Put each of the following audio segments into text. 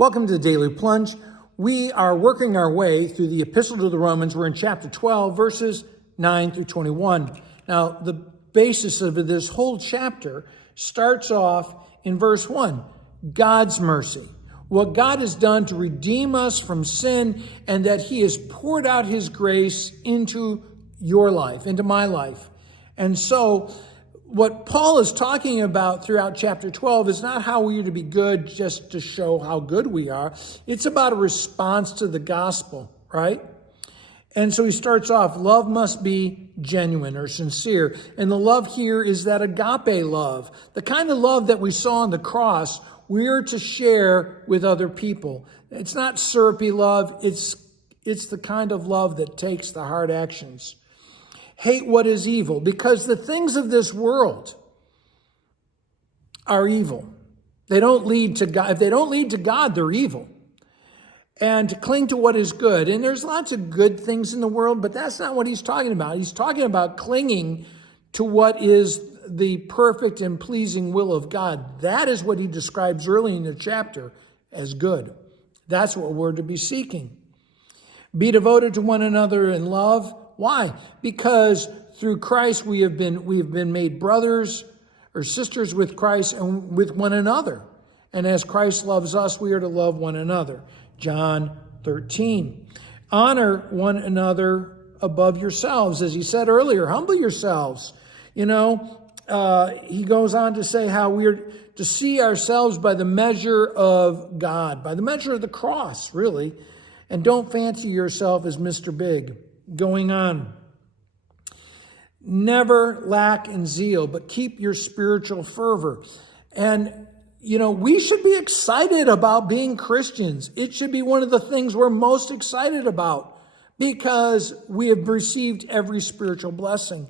Welcome to the Daily Plunge. We are working our way through the Epistle to the Romans. We're in chapter 12, verses 9 through 21. Now, the basis of this whole chapter starts off in verse 1, God's mercy. What God has done to redeem us from sin, and that he has poured out his grace into your life, into my life. And so, what Paul is talking about throughout chapter 12 is not how we are to be good just to show how good we are. It's about a response to the gospel, right? And so he starts off, love must be genuine or sincere. And the love here is that agape love, the kind of love that we saw on the cross, we're to share with other people. It's not syrupy love. It's the kind of love that takes the hard actions. Hate what is evil, because the things of this world are evil. They don't lead to God. If they don't lead to God, they're evil. And to cling to what is good. And there's lots of good things in the world, but that's not what he's talking about. He's talking about clinging to what is the perfect and pleasing will of God. That is what he describes early in the chapter as good. That's what we're to be seeking. Be devoted to one another in love. Why? Because through Christ we have been made brothers or sisters with Christ and with one another. And as Christ loves us, we are to love one another. John 13. Honor one another above yourselves. As he said earlier, humble yourselves. He goes on to say how we are to see ourselves by the measure of God, by the measure of the cross, really. And don't fancy yourself as Mr. Big. Going on. Never lack in zeal, but keep your spiritual fervor. And, we should be excited about being Christians. It should be one of the things we're most excited about because we have received every spiritual blessing.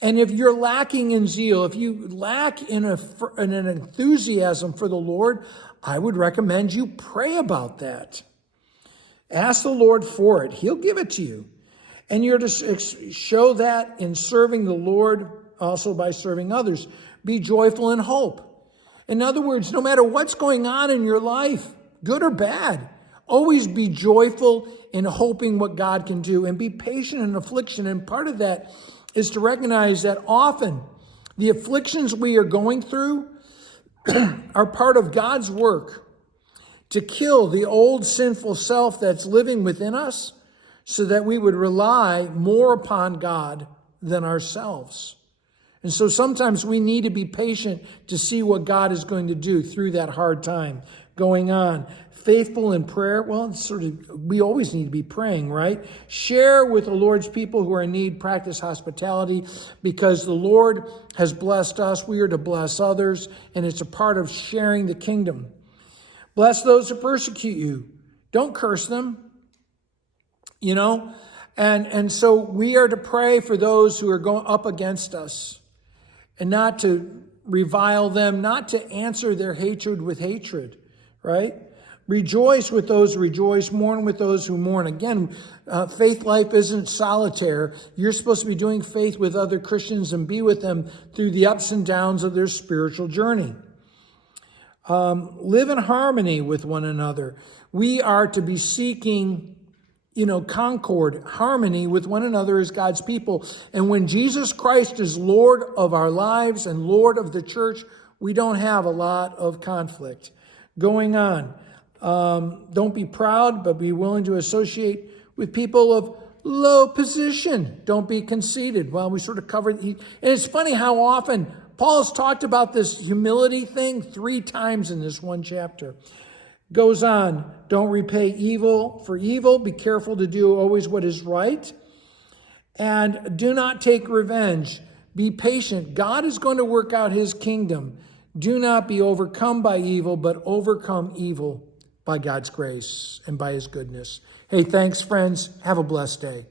And if you're lacking in zeal, if you lack in an enthusiasm for the Lord, I would recommend you pray about that. Ask the Lord for it. He'll give it to you. And you're to show that in serving the Lord, also by serving others. Be joyful in hope. In other words, no matter what's going on in your life, good or bad, always be joyful in hoping what God can do, and be patient in affliction. And part of that is to recognize that often the afflictions we are going through are part of God's work to kill the old sinful self that's living within us, so that we would rely more upon God than ourselves. And so sometimes we need to be patient to see what God is going to do through that hard time. Going on. Faithful in prayer. Well, we always need to be praying, right? Share with the Lord's people who are in need. Practice hospitality, because the Lord has blessed us. We are to bless others, and it's a part of sharing the kingdom. Bless those who persecute you. Don't curse them. And so we are to pray for those who are going up against us, and not to revile them, not to answer their hatred with hatred, right? Rejoice with those who rejoice, mourn with those who mourn. Again, faith life isn't solitaire. You're supposed to be doing faith with other Christians and be with them through the ups and downs of their spiritual journey. Live in harmony with one another. We are to be seeking concord, harmony with one another as God's people. And when Jesus Christ is Lord of our lives and Lord of the church, we don't have a lot of conflict. Going on, don't be proud, but be willing to associate with people of low position. Don't be conceited. Well, we sort of covered, and it's funny how often Paul has talked about this humility thing 3 times in this one chapter. Goes on, don't repay evil for evil. Be careful to do always what is right. And do not take revenge. Be patient. God is going to work out his kingdom. Do not be overcome by evil, but overcome evil by God's grace and by his goodness. Hey, thanks, friends. Have a blessed day.